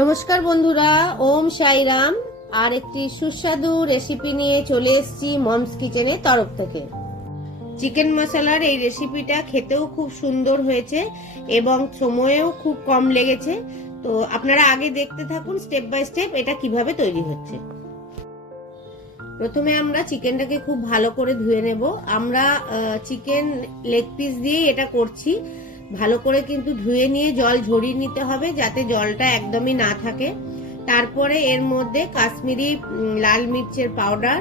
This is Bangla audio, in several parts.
নমস্কার বন্ধুরা, ওম সাইরাম। আর একটি সুস্বাদু রেসিপি নিয়ে চলে এসেছি মমস কিচেনের তরফ থেকে। চিকেন মশলার এই রেসিপিটা খেতেও খুব সুন্দর হয়েছে এবং সময়েও খুব কম লেগেছে। তো আপনারা আগে দেখতে থাকুন স্টেপ বাই স্টেপ এটা কিভাবে তৈরি হচ্ছে। প্রথমে আমরা চিকেনটাকে খুব ভালো করে ধুয়ে নেব। আমরা চিকেন লেগ পিস দিয়ে এটা করছি। ভালো করে কিন্তু ধুয়ে নিয়ে জল ঝরিয়ে নিতে হবে যাতে জলটা একদমই না থাকে। তারপরে এর মধ্যে কাশ্মীরি লাল মির্চের পাউডার,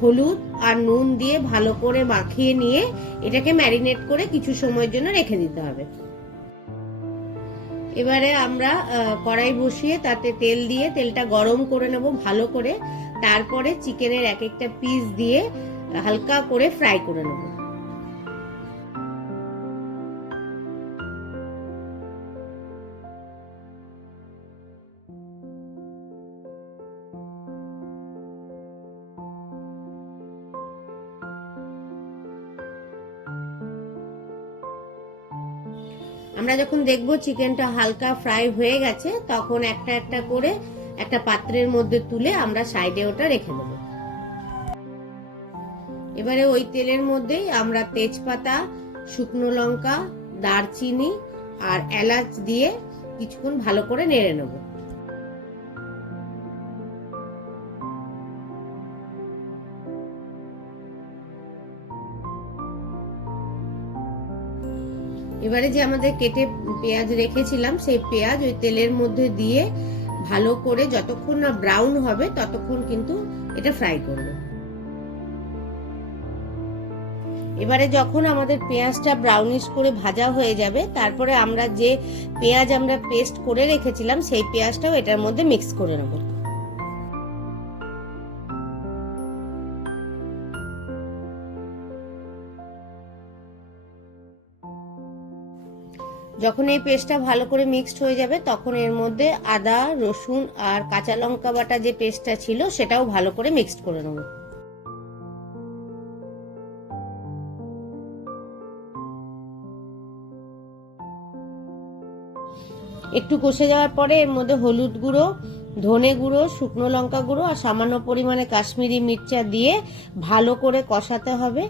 হলুদ আর নুন দিয়ে ভালো করে মাখিয়ে নিয়ে এটাকে ম্যারিনেট করে কিছু সময়ের জন্য রেখে দিতে হবে। এবারে আমরা কড়াই বসিয়ে তাতে তেল দিয়ে তেলটা গরম করে নেব ভালো করে। তারপরে চিকেনের এক একটা পিস দিয়ে হালকা করে ফ্রাই করে নেব। আমরা যখন দেখব চিকেনটা হালকা ফ্রাই হয়ে গেছে তখন একটা একটা করে একটা পাত্রের মধ্যে তুলে আমরা সাইডে ওটা রেখে দেব। এবারে ওই তেলের মধ্যেই আমরা তেজপাতা, শুকনো লঙ্কা, দারচিনি আর এলাচ দিয়ে কিছুক্ষণ ভালো করে নেড়ে নেব। এবারে যে আমাদের কেটে পেঁয়াজ রেখেছিলাম সেই পেঁয়াজ ওই তেলের মধ্যে দিয়ে ভালো করে যতক্ষণ না ব্রাউন হবে ততক্ষণ কিন্তু এটা ফ্রাই করব। এবারে যখন আমাদের পেঁয়াজটা ব্রাউনিশ করে ভাজা হয়ে যাবে তারপরে আমরা যে পেঁয়াজ আমরা পেস্ট করে রেখেছিলাম সেই পেঁয়াজটাও এটার মধ্যে মিক্স করে নেব। যখন এই পেস্টটা ভালো করে মিক্সড হয়ে যাবে তখন এর মধ্যে আদা, রসুন আর কাঁচা লঙ্কা বাটা যে পেস্টটা ছিল সেটাও ভালো করে মিক্সড করে নেব। একটু কষে যাওয়ার পরে এর মধ্যে হলুদ গুঁড়ো, ধনে গুঁড়ো, শুকনো লঙ্কা গুঁড়ো আর সামান্য পরিমাণে কাশ্মীরি মির্চা দিয়ে ভালো করে কষাতে হবে।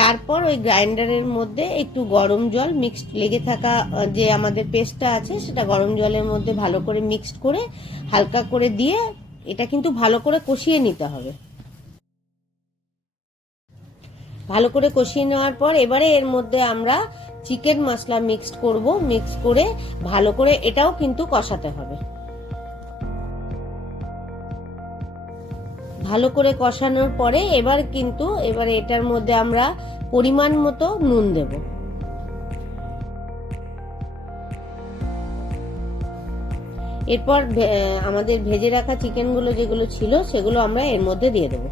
তারপর ওই গ্রাইন্ডারের মধ্যে একটু গরম জল মিক্সড লেগে থাকা যে আমাদের পেস্টটা আছে সেটা গরম জলের মধ্যে ভালো করে মিক্সড করে হালকা করে দিয়ে এটা কিন্তু ভালো করে কষিয়ে নিতে হবে। ভালো করে কষিয়ে নেওয়ার পর এবারে এর মধ্যে আমরা চিকেন মশলা মিক্সড করব। মিক্স করে ভালো করে এটাও কিন্তু কষাতে হবে। ভালো করে কষানোর পরে এবারে এটার মধ্যে আমরা পরিমাণ মতো নুন দেব। এরপর আমাদের ভেজে রাখা চিকেনগুলো যেগুলো ছিল সেগুলো আমরা এর মধ্যে দিয়ে দেব।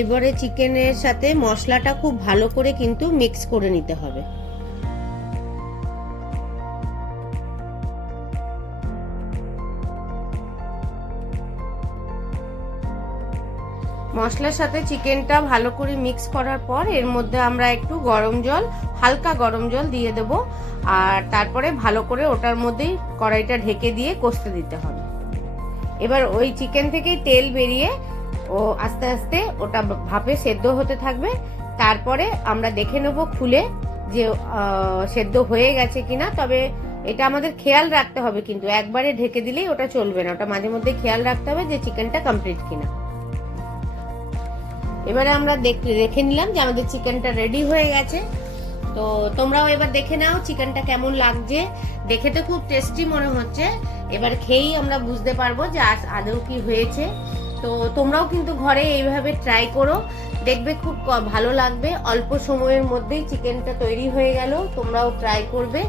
এবারে চিকেনের সাথে মশলাটা খুব ভালো করে কিন্তু মিক্স করে নিতে হবে। মশলার সাথে চিকেনটা ভালো করে মিক্স করার পর এর মধ্যে আমরা একটু হালকা গরম জল দিয়ে দেব। আর তারপরে ভালো করে ওটার মধ্যেই কড়াইটা ঢেকে দিয়ে কষতে দিতে হবে। এবার ওই চিকেন থেকেই তেল বেরিয়ে আস্তে আস্তে ওটা ভাপে সেদ্ধ হতে থাকবে। তারপরে আমরা দেখে নেব খুলে যে সেদ্ধ হয়ে গেছে কিনা। তবে এটা আমাদের খেয়াল রাখতে হবে, কিন্তু একবারে ঢেকে দিলেই ওটা চলবে না, ওটা মাঝে মধ্যে খেয়াল রাখতে হবে যে চিকেনটা কমপ্লিট কিনা। এবারে আমরা দেখে নিলাম যে আমাদের চিকেনটা রেডি হয়ে গেছে। তো তোমরাও এবার দেখে নাও চিকেনটা কেমন লাগছে। দেখে তো খুব টেস্টি মনে হচ্ছে, এবার খেয়েই আমরা বুঝতে পারবো যে আদৌ কি হয়েছে। তো তোমরাও কিন্তু ঘরে এইভাবে ট্রাই করো, দেখবে খুব ভালো লাগবে। অল্প সময়ের মধ্যেই চিকেনটা তৈরি হয়ে গেল। তোমরাও ট্রাই করবে।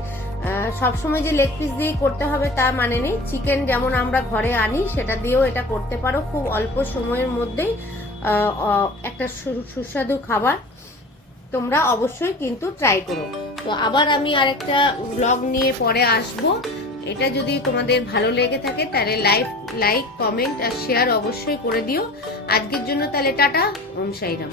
সবসময় যে লেগ পিস দিয়ে করতে হবে তা মানে নেই, চিকেন যেমন আমরা ঘরে আনি সেটা দিয়েও এটা করতে পারো। খুব অল্প সময়ের মধ্যেই একটা সুস্বাদু খাবার। তোমরা অবশ্যই কিন্তু ট্রাই করো। তো আবার আমি আরেকটা ব্লগ নিয়ে পরে আসবো। এটা যদি তোমাদের ভালো লেগে থাকে তাহলে লাইক, কমেন্ট আর শেয়ার অবশ্যই করে দিও। আজকের জন্য তাহলে টাটা, ওম সাইরাম।